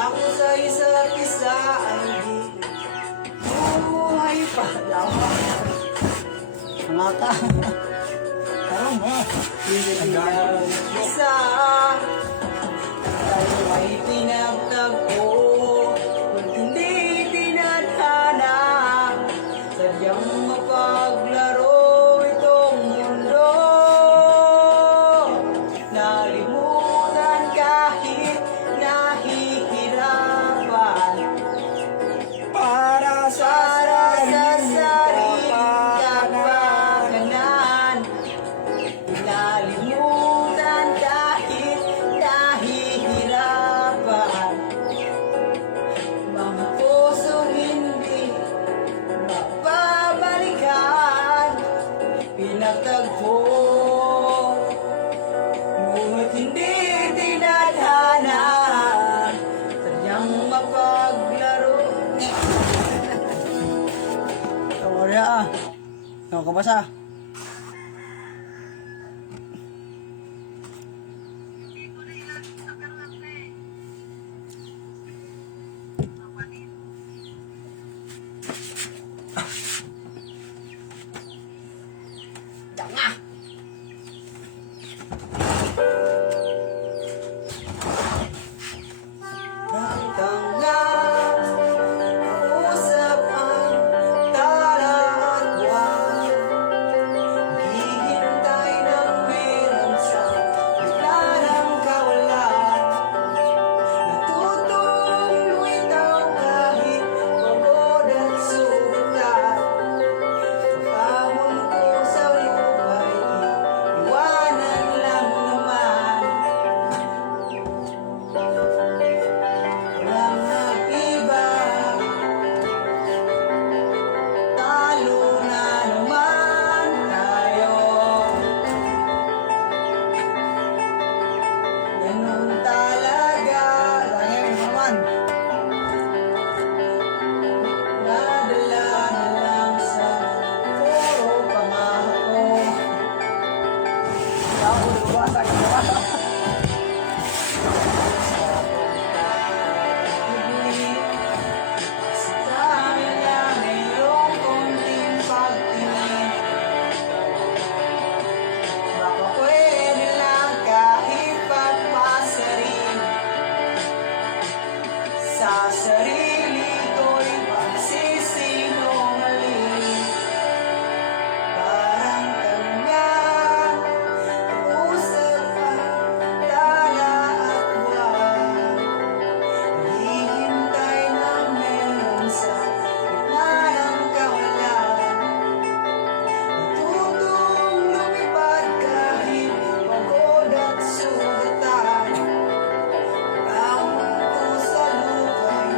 Ako sa isa't isa ay di buhay pa lang. Mga ka. Tarong mo. Hindi lang isa. Tayo ay pinagtagpo. Kung hindi tinadhana, sadyang mapaglaro itong mundo. Nalimutan kahit nahihirapan para sa sariling kapakanan. Nalimutan kahit nahihirapan. Mga pusong hindi mapabalikan, pinagtagpo. Ngunit hindi tinadhana, sadyang mapaglaro. Sorry ah. Ikaw ka basa? Jangan ah. Tanggal, usap ang tala at buwan. Hihintay ng meron sa gitna ng kawalan. Natutong lumitaw kahit pagod at sugat. Paghamon ko sa lupa'y iwanan lang naman. Walang nag-iba, talo na naman tayo. Ganun talaga, dahil naman nadala na lang sa puro pangako. Ako lumasa ka ba? Sa sarili ko'y pagsisinungaling. Parang tanggal, usap ang tala at buwan. Hihintay ng meron sa gitna ng kawalan. Natutong lumipad kahit pagod at sugatan. Paghamon ko sa lupa'y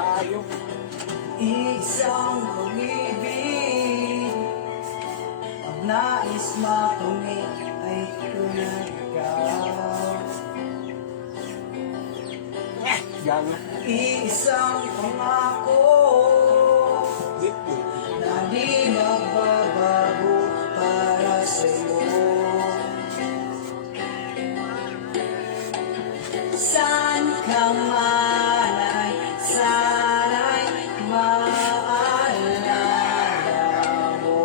Ayok. Isang pag-ibig ang nais makamit ay tulad ikaw. Gago. Isang pangako na di magbabago para sa'yo. Saan ka man ay sana'y maalala mo.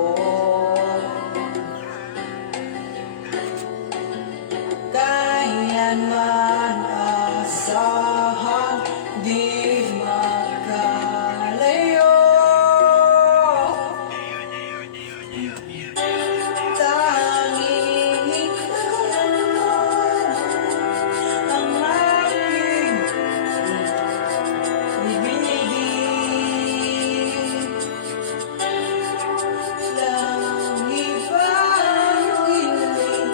Kailanman asahan di magkalayo. Tanging ikaw ang aking ibigin. Langit pa ang hiling,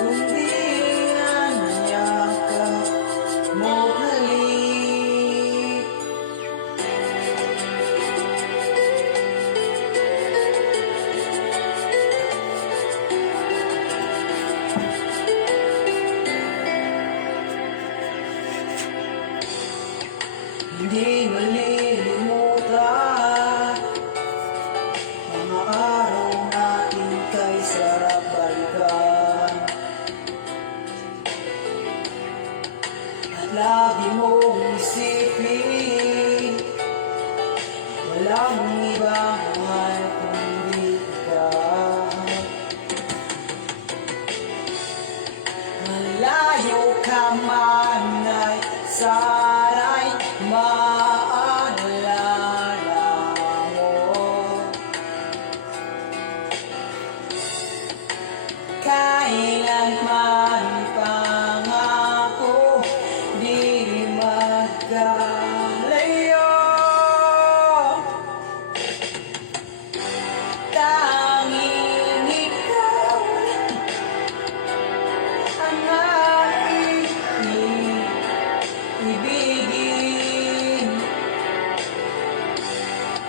kundi ang yakap mo halik. Hindi malilimutan mga araw natin kay sarap balikan. At lagi mong isipin, walang ibang mahal kundi ikaw. Malayo ka man ay sana'y maalala mo. Kailanman pangako di magkalayo. Tanging ikaw ang aking ibigin.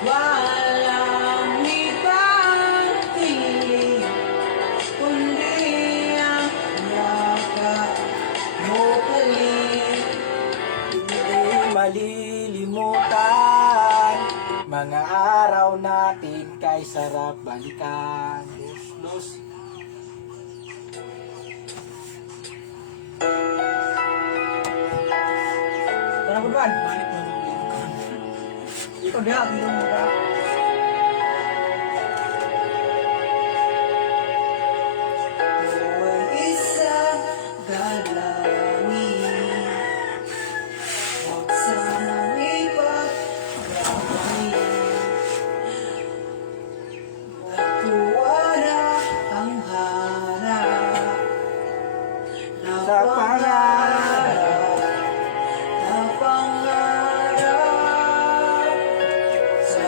Walang ibang piling kundi ang yakap mo halik. Hindi malilimutan mga araw natin kay sarap balikan. Los. Tara po ba? Ikaw diha, tingnan mo ka. Ito ay isang dalangin, huwag sanang ipagdamit. Magtuwala ang hanap na Sa pangarap sa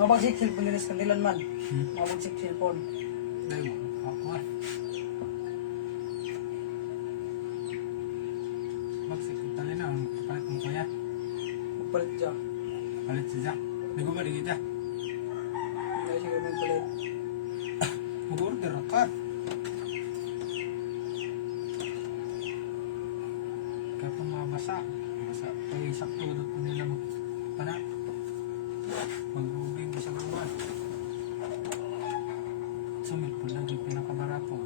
Mabagsik cellphone din sa kandilan man. Hmm? Mabagsik cellphone. Dahil mo. Ako ah. Magsikip tali na. Palit mo kaya. Magpalit dyan. Palit siya. Nagubad kita. Hindi siguro magpalit. Mag-order ka. Kaya pa mabasa. Mabasa. Kaya sakto doon po nila magpana. Mag-ubing sa gawa. Sumit po lagi pinakabarato.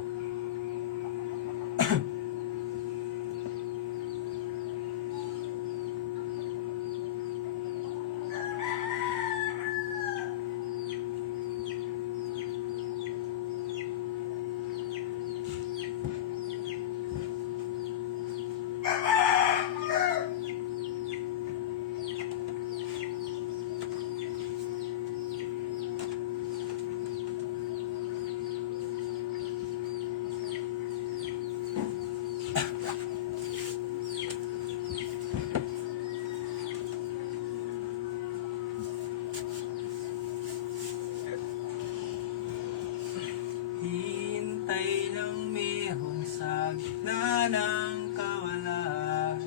Hintay lang meron sa gitna ng kawalan.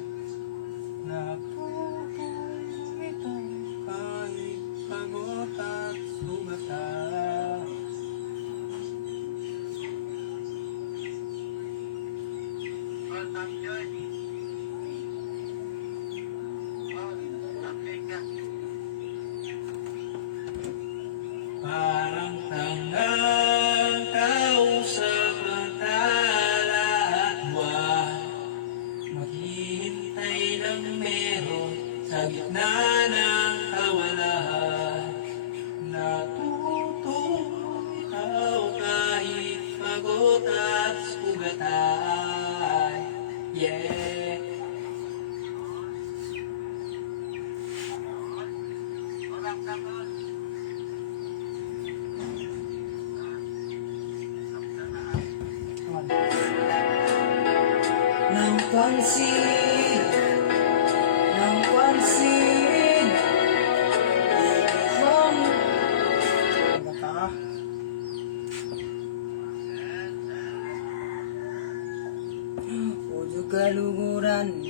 Napupunin ito kahit pagod at sugatan. Parang tangang kausap ang tala at buwan. Maghihintay lang meron sa gitna ng kawalan. Natutulong ikaw kahit pagod at sugatan. Yeah. Aman. Nang pansin, nang pansin, from Nagkaka. Ujo kaluguran,